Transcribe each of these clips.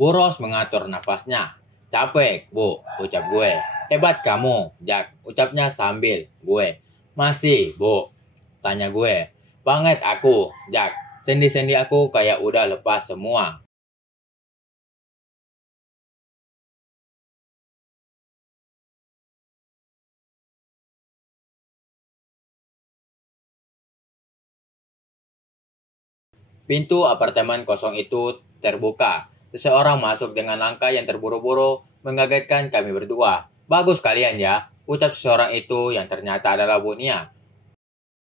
Boros mengatur nafasnya. Capek, Bu, ucap gue. Hebat kamu, Jak, ucapnya sambil gue. Masih, Bu, tanya gue. Banget aku, Jak. Sendi-sendi aku kayak udah lepas semua. Pintu apartemen kosong itu terbuka. Seseorang masuk dengan langkah yang terburu-buru, mengagetkan kami berdua. Bagus kalian ya, ucap seseorang itu yang ternyata adalah Bu Nia.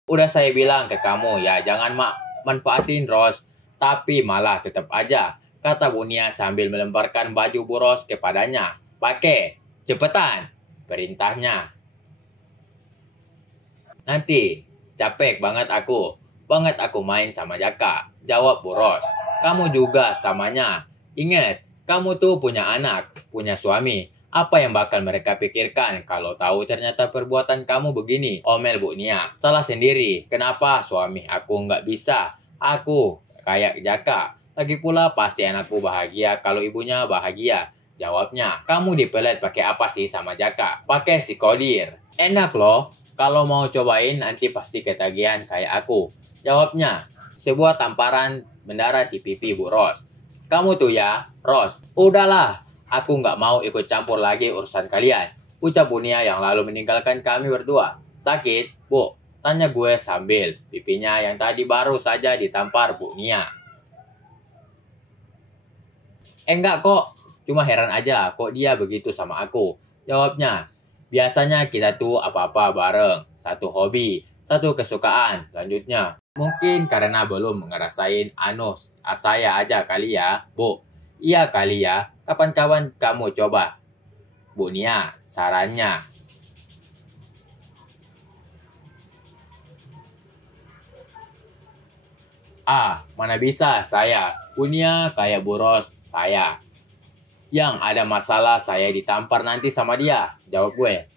Udah saya bilang ke kamu ya, jangan manfaatin Ros, tapi malah tetap aja, kata Bu Nia sambil melemparkan baju Bu Ros kepadanya. Pakai, cepetan, perintahnya. Nanti, capek banget aku main sama Jaka, jawab Bu Ros. Kamu juga samanya. Ingat, kamu tuh punya anak, punya suami. Apa yang bakal mereka pikirkan kalau tahu ternyata perbuatan kamu begini? Omel Bu Nia. Salah sendiri, kenapa suami aku nggak bisa? Aku kayak Jaka. Lagi pula pasti anakku bahagia kalau ibunya bahagia. Jawabnya, kamu dipelet pakai apa sih sama Jaka? Pakai si Kodir. Enak loh, kalau mau cobain nanti pasti ketagihan kayak aku. Jawabnya, sebuah tamparan mendarat di pipi Bu Ros. Kamu tuh ya, Ros, udahlah, aku nggak mau ikut campur lagi urusan kalian. Ucap Bu Nia yang lalu meninggalkan kami berdua. Sakit, Bu? Tanya gue sambil pipinya yang tadi baru saja ditampar Bu Nia. Enggak kok, cuma heran aja kok dia begitu sama aku. Jawabnya, biasanya kita tuh apa-apa bareng. Satu hobi, satu kesukaan. Lanjutnya, mungkin karena belum ngerasain saya aja kali ya, Bu. Iya kali ya, kapan-kapan kamu coba. Bu Nia, sarannya. Mana bisa saya. Bu Nia kayak Bu Ros, saya. Yang ada masalah saya ditampar nanti sama dia, jawab gue.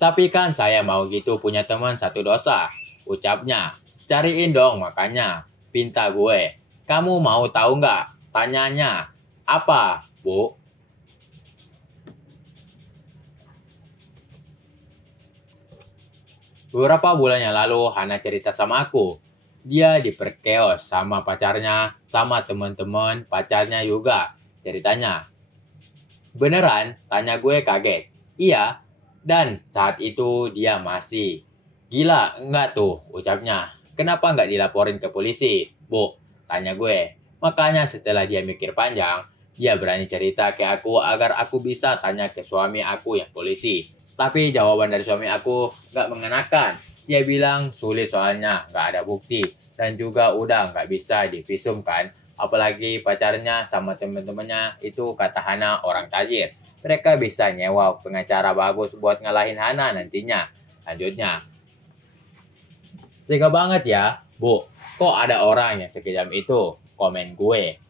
Tapi kan saya mau gitu punya teman satu dosa, ucapnya. Cariin dong makanya, pinta gue. Kamu mau tahu nggak? Tanyanya. Apa, Bu? Beberapa bulan yang lalu, Hana cerita sama aku. Dia diperkeos sama pacarnya, sama teman-teman pacarnya juga. Ceritanya. Beneran? Tanya gue kaget. Iya, dan saat itu dia masih. Gila, enggak tuh, ucapnya. Kenapa enggak dilaporin ke polisi, Bu? Tanya gue. Makanya setelah dia mikir panjang, dia berani cerita ke aku agar aku bisa tanya ke suami aku yang polisi. Tapi jawaban dari suami aku enggak mengenakan. Dia bilang sulit soalnya, enggak ada bukti. Dan juga udah enggak bisa divisumkan. Apalagi pacarnya sama temen-temennya itu kata Hana orang tajir. Mereka bisa nyewa pengacara bagus buat ngalahin Hana nantinya. Lanjutnya. Tega banget ya, Bu. Kok ada orang yang sekejam itu? Komen gue.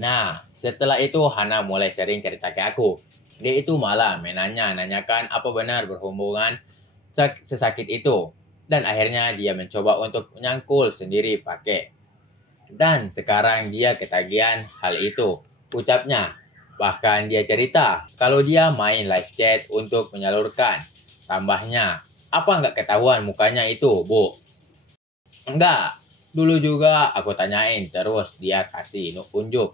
Nah, setelah itu Hana mulai sering cerita ke aku. Dia itu malah nanyakan apa benar berhubungan sesakit itu. Dan akhirnya dia mencoba untuk menyangkul sendiri pakai. Dan sekarang dia ketagihan hal itu. Ucapnya. Bahkan dia cerita kalau dia main live chat untuk menyalurkan. Tambahnya. Apa nggak ketahuan mukanya itu, Bu? Enggak. Dulu juga aku tanyain terus dia kasih unjuk.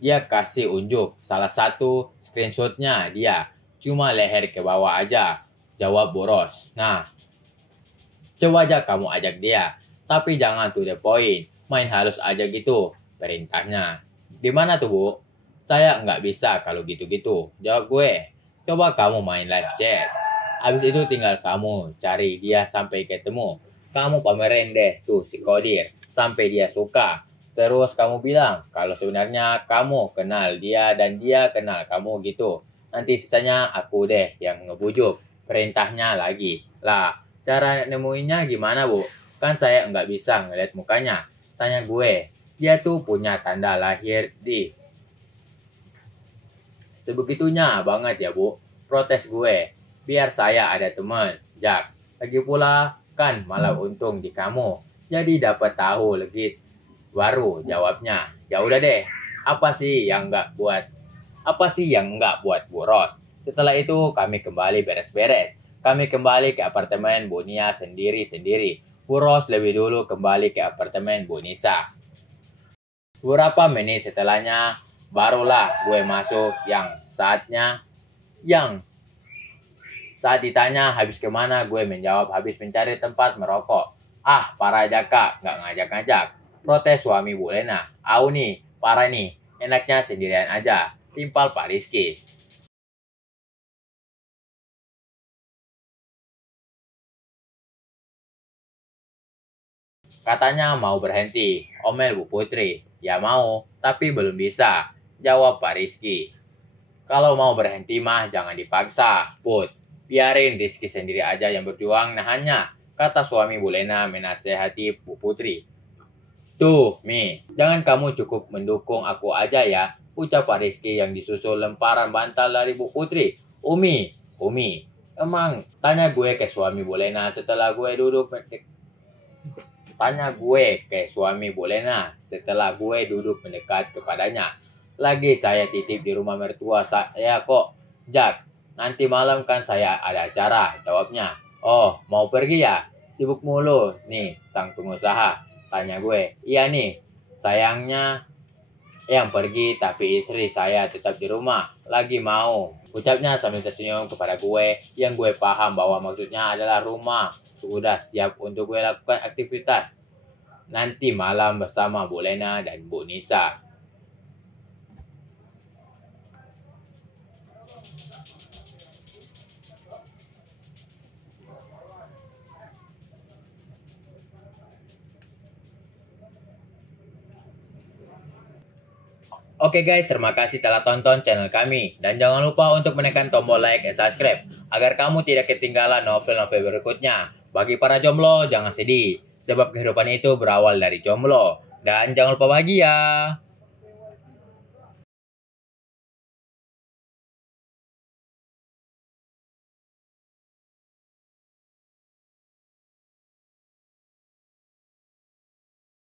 Dia kasih unjuk. Salah satu screenshotnya dia. Cuma leher ke bawah aja. Jawab boros. Nah. Coba aja kamu ajak dia. Tapi jangan to the point. Main halus aja gitu. Perintahnya. Gimana tuh, Bu? Saya nggak bisa kalau gitu-gitu. Jawab gue. Coba kamu main live chat. Habis itu tinggal kamu cari dia sampai ketemu. Kamu pamerin deh tuh si Kodir. Sampai dia suka. Terus kamu bilang kalau sebenarnya kamu kenal dia dan dia kenal kamu gitu. Nanti sisanya aku deh yang ngebujuk. Perintahnya lagi. Lah, cara nemuinnya gimana, Bu? Kan saya nggak bisa ngeliat mukanya. Tanya gue. Dia tuh punya tanda lahir di. Sebegitunya banget ya, Bu. Protes gue. Biar saya ada teman. Jak. Lagi pula kan malah untung di kamu. Jadi dapat tahu legit. Baru jawabnya. Ya udah deh, apa sih yang nggak buat Bu Ros? Setelah itu kami kembali beres-beres. Kami kembali ke apartemen Bu Nia sendiri-sendiri. Bu Ros lebih dulu kembali ke apartemen Bu Nisa. Beberapa menit setelahnya, barulah gue masuk yang saat ditanya habis kemana, gue menjawab habis mencari tempat merokok. Ah, parah aja kak, nggak ngajak-ngajak. Protes suami Bu Lena. Au nih, parah nih, enaknya sendirian aja. Timpal Pak Rizky. Katanya mau berhenti, omel Bu Putri. Ya mau, tapi belum bisa, jawab Pak Rizky. Kalau mau berhenti mah jangan dipaksa, Put. Biarin Rizky sendiri aja yang berjuang nahannya, kata suami Bu Lena menasehati Bu Putri. Tuh, Mi, jangan kamu cukup mendukung aku aja ya, ucap Pak Rizky yang disusul lemparan bantal dari Bu Putri. Umi, emang tanya gue ke suami Bu Lena setelah gue duduk Tanya gue ke suami Bu Lena setelah gue duduk mendekat kepadanya. Lagi saya titip di rumah mertua saya kok. Jak, nanti malam kan saya ada acara, jawabnya. Oh, mau pergi ya? Sibuk mulu nih sang pengusaha. Tanya gue. Iya nih, sayangnya yang pergi tapi istri saya tetap di rumah. Lagi mau. Ucapnya sambil tersenyum kepada gue yang gue paham bahwa maksudnya adalah rumah sudah siap untuk gue lakukan aktivitas nanti malam bersama Bu Lena dan Bu Nisa. Oke guys, terima kasih telah tonton channel kami. Dan jangan lupa untuk menekan tombol like dan subscribe agar kamu tidak ketinggalan novel-novel berikutnya. Bagi para jomblo, jangan sedih. Sebab kehidupan itu berawal dari jomblo. Dan jangan lupa bahagia.